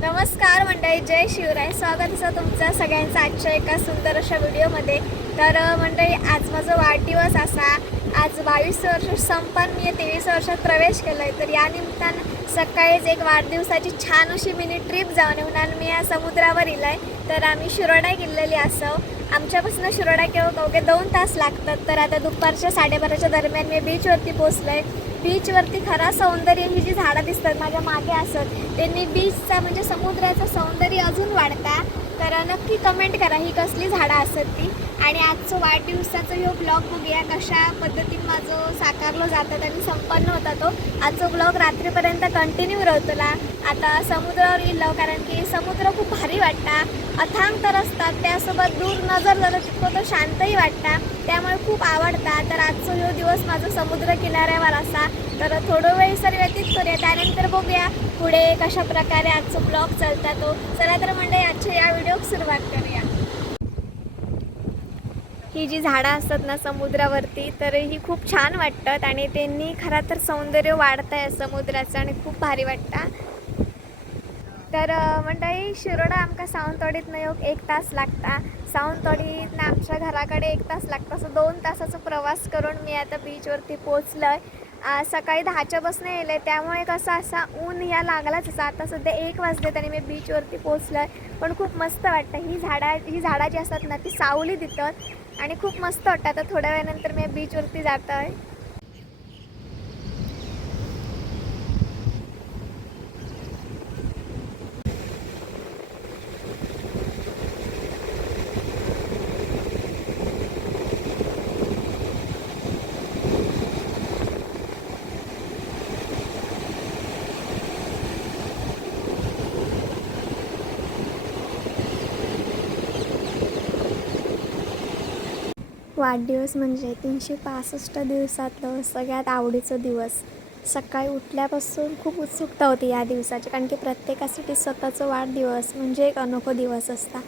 नमस्कार मंडळी, जय शिवराय. स्वागत आहे तुमचं सगळ्यांचं आजच्या एका सुंदर अशा व्हिडिओमध्ये. तर मंडळी, आज माझा वाढदिवस असा. आज 22 वर्ष संपन्न मी 23 वर्षात प्रवेश केला आहे. तर या निमित्तानं सकाळीच एक वाढदिवसाची छान अशी मिनी ट्रिप जाऊन येऊन आणि मी या समुद्रावर इला आहे. तर आम्ही शिरोडा गेलेली असो. आमच्यापासून शिरोडा केवळ अवघे 2 तास लागतात. तर आता दुपारच्या 12:30च्या दरम्यान मी बीचवरती पोचलो आहे. बीचवरती खरा सौंदर्य ही जी झाडं दिसतात माझ्या मागे असत त्यांनी बीचचा म्हणजे समुद्राचं सौंदर्य अजून वाढता. तर नक्की कमेंट करा ही कसली झाडं असत ती. आणि आजचं वाढदिवसाचं ह्यो ब्लॉग बघूया कशा पद्धतीने माझं साकारलं जातात आणि संपन्न होता तो. आजचा ब्लॉग रात्रीपर्यंत कंटिन्यू राहतला. आता समुद्रावर गेलो कारण की समुद्र खूप भारी वाटता. अथांग तर असतात, त्यासोबत दूर नजर झालं तितकं तो शांतही वाटता, त्यामुळे खूप आवडता. तर आजचा ह्यो दिवस माझं समुद्र किनाऱ्यावर असा. तर थोडं वेळ सर व्यतीत करूया, त्यानंतर बघूया पुढे कशा प्रकारे आजचं ब्लॉग चालता तो. चला तर मंडळी, आजच्या या व्हिडिओक सुरुवात करूया. ही जी झाडं असतात ना समुद्रावरती, तर ही खूप छान वाटतात आणि त्यांनी खरं तर सौंदर्य वाढत आहे समुद्राचं आणि खूप भारी वाटतं. तर मंडळी, शिरोडा आमका सावंतवाडीत येऊक 1 तास लागता. सावंतवाडीत आमच्या घराकडे 1 तास लागतं. असं 2 तासाचा प्रवास करून मी आता बीचवरती पोचलो आहे. सकाळी 10च्या बसने येले, त्यामुळे कसं असा ऊन ह्या लागलाच असा. आता सध्या 1 वाजले तरी मी बीचवरती पोचलो आहे. पण खूप मस्त वाटतं. ही झाडं जी असतात ना ती सावली देतात आणि खूप मस्त वाटतं. आता थोड्या वेळानंतर मी बीचवरती जातो आहे. वाढदिवस म्हणजे 365 दिवसातलं सगळ्यात आवडीचं दिवस. सकाळी उठल्यापासून खूप उत्सुकता होती या दिवसाची, कारण की प्रत्येकासाठी स्वतःचं वाढदिवस म्हणजे एक अनोखा दिवस असता.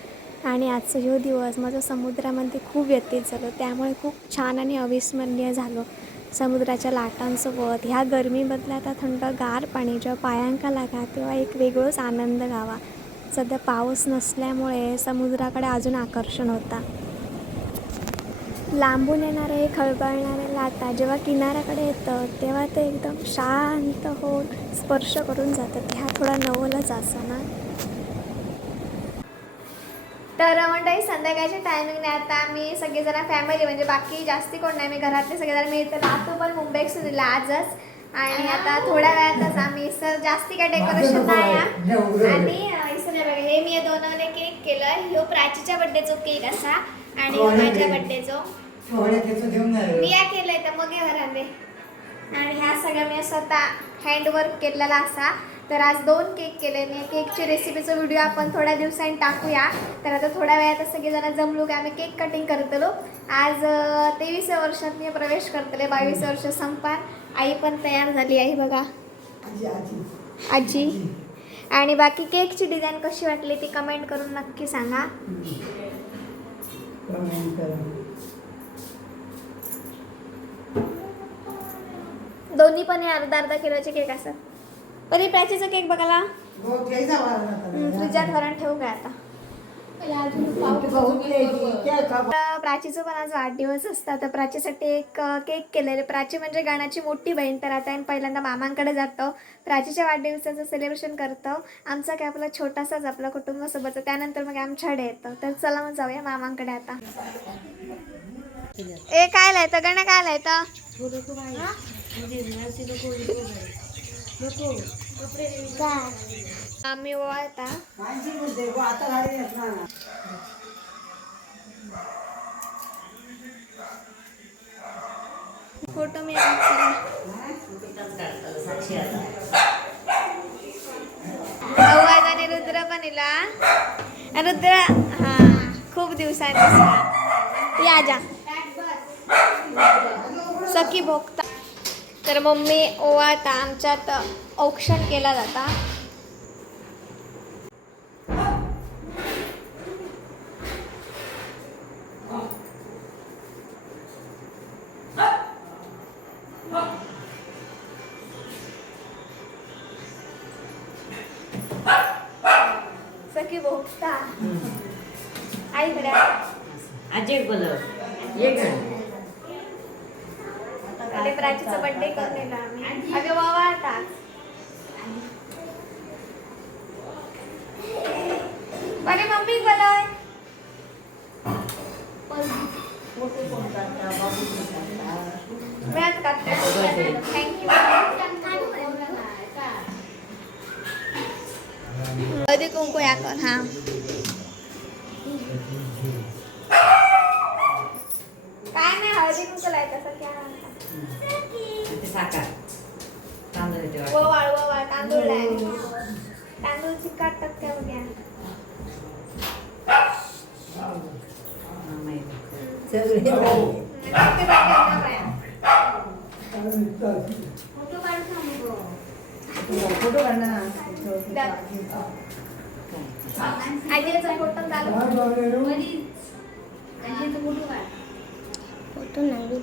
आणि आजचा ह्यो दिवस माझं समुद्रामध्ये खूप व्यतीत झालं, त्यामुळे खूप छान आणि अविस्मरणीय झालं. समुद्राच्या लाटांसोबत ह्या गरमीमधल्या आता थंडगार पाणी जेव्हा पायांका लागा तेव्हा एक वेगळंच आनंद गावा. सध्या पाऊस नसल्यामुळे समुद्राकडे अजून आकर्षण होता. लांबून येणारे खळबळणारे लाटा जेव्हा किनाऱ्याकडे येतं तेव्हा ते एकदम शांत होऊन स्पर्श करून जातात. ह्या थोडा नवलच असं ना. तर मंडळी, संध्याकाळच्या टायमिंगने आता आम्ही सगळेजण फॅमिली म्हणजे बाकी जास्ती कोण नाही, मी घरातले सगळेजण मिळतात. आता पण मुंबईत सुद्धा आजच. आणि आता थोड्या वेळातच आम्ही सर जास्ती काय डेकोरेशन नाही. आणि इसं नाही बघा, हे मी दोनाने केक केलं. ह्यो प्राचीच्या बड्डेचा केक असा आणि माझ्या बड्डेचा मी या केलंय. तर मग घराने आणि ह्या सगळ्या मी स्वतः हँडवर्क केलेला असा. तर आज 2 केक केले आणि केकची रेसिपीचा व्हिडिओ आपण थोड्या दिवसांनी टाकूया. तर आता थोड्या वेळात सगळेजण जमलो की आम्ही केक कटिंग करतलो. आज 23 वर्षात मी प्रवेश करतले. 22 वर्ष संपा. आई पण तयार झाली आहे बघा, आजी. आणि बाकी केकची डिझाईन कशी वाटली ती कमेंट करून नक्की सांगा. दोन्ही पण हे अर्धा किलोचे केक असतात. परी प्राचीचा केक बघायला फ्रीजात भरून ठेवू काय आता. प्राचीचं पण आज वाढदिवस असतात. तर प्राचीसाठी एक केक केलेले. प्राची म्हणजे गाण्याची मोठी बहीण. तर आता पहिल्यांदा मामांकडे जातो, प्राचीच्या वाढदिवसाचं सेलिब्रेशन करतो. आमचा काय आपला छोटासाच आपला कुटुंबासोबत, त्यानंतर मग आमच्याकडे येतो. तर चला मग जाऊया मामांकडे आता. ए काय लायतं गण्या, काय लायतं आम्ही आता फोटो मी आवाज. आणि रुद्र पण इला. रुद्र हा खूप दिवसांनी या जा सखी भोगता. तर मम्मी ओवाळता. आमच्यात औक्षण केला जाता. की भोगता आईकडे आजी बोलव ये ग आणि प्राचीचा बर्थडे करून नेला आम्ही. अगं बाबा आता बरे मम्मी बोलव. मिळत का थँक्यू. हळदी कुंकू या कर. हा काय नाही हळदी कुंकू लायचं क्या ते साखर तांदूळ येते व वाळ तांदूळ लाय. तांदूळ चिकाटतात काय बघ्या. सगळे फोटो काढणार आजीचा फोटो चालू. फोटो नाही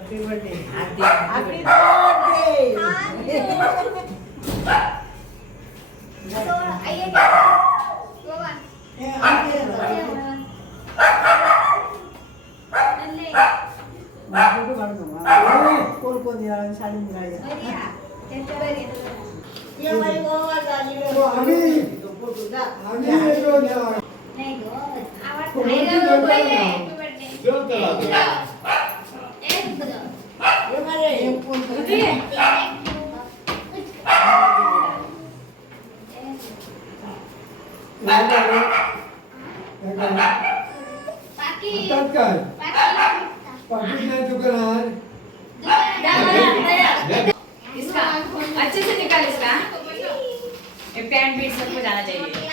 हॅपी बर्थडे इसका अच्छे से निकाल इसका ये पैंट भी सबको जाना चाहिए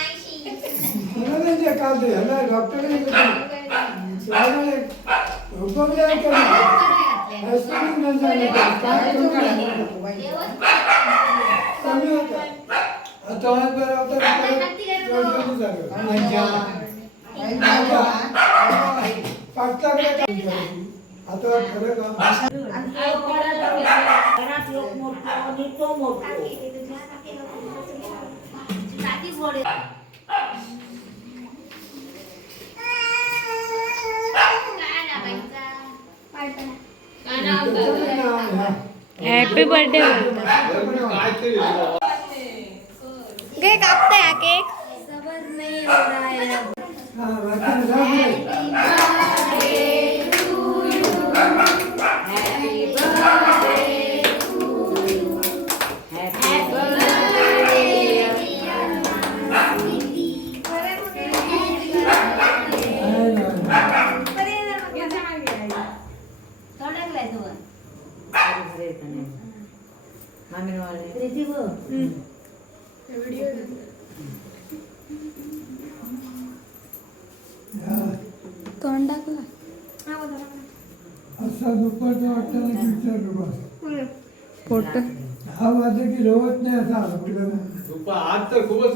हॅपी बर्थडे केक कापताय हा केक सबर नाही हो रहा है. तोंड टाकला असा दुपारचा वाटताना पिक्चर फोटो हा वाजता की रोवत नाही असा आला कुठला आज तर खूपच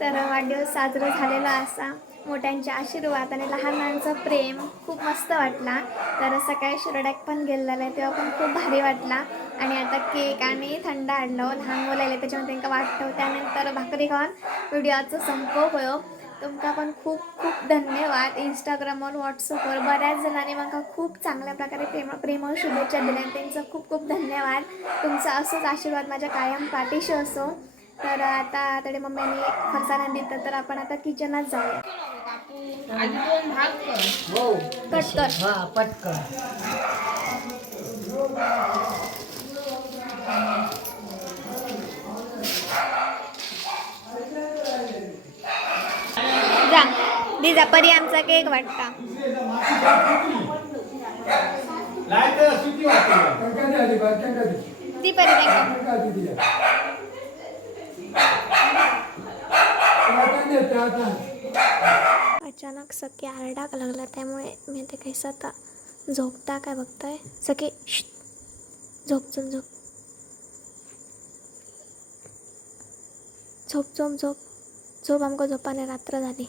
तर वाढदिवस साजरा झालेला असा मोठ्यांचे आशीर्वाद आणि लहानांचं प्रेम खूप मस्त वाटला. तर सकाळी शिरोड्याक पण गेलेला आहे तेव्हा पण खूप भारी वाटला. आणि आता केक आणि थंड आणलं लहान मुलं आले त्याच्यामध्ये त्यांना वाटतं. त्यानंतर भाकरी खाऊन व्हिडिओचं संपव होयो. तुमका पण खूप खूप धन्यवाद. इंस्टाग्रामवर व्हॉट्सअपवर बऱ्याच जणांनी मला खूप चांगल्या प्रकारे प्रेमळ शुभेच्छा दिल्या. त्यांचं खूप खूप धन्यवाद. तुमचा असंच आशीर्वाद माझ्या कायम पाठीशी असो. तर आता तडे मम्मीने फरसाण दिलं तर आपण आता किचनात जाऊया. कट कर पटकन जा दिजा परी आमचा केक वाटता. ती परी अचानक सखी आरडाक लागला त्यामुळे मी ते काही आता झोपता काय बघताय. सखी झोप चल झोप झोप झोप झोप झोप आमकां झोपाने रात्र झाली.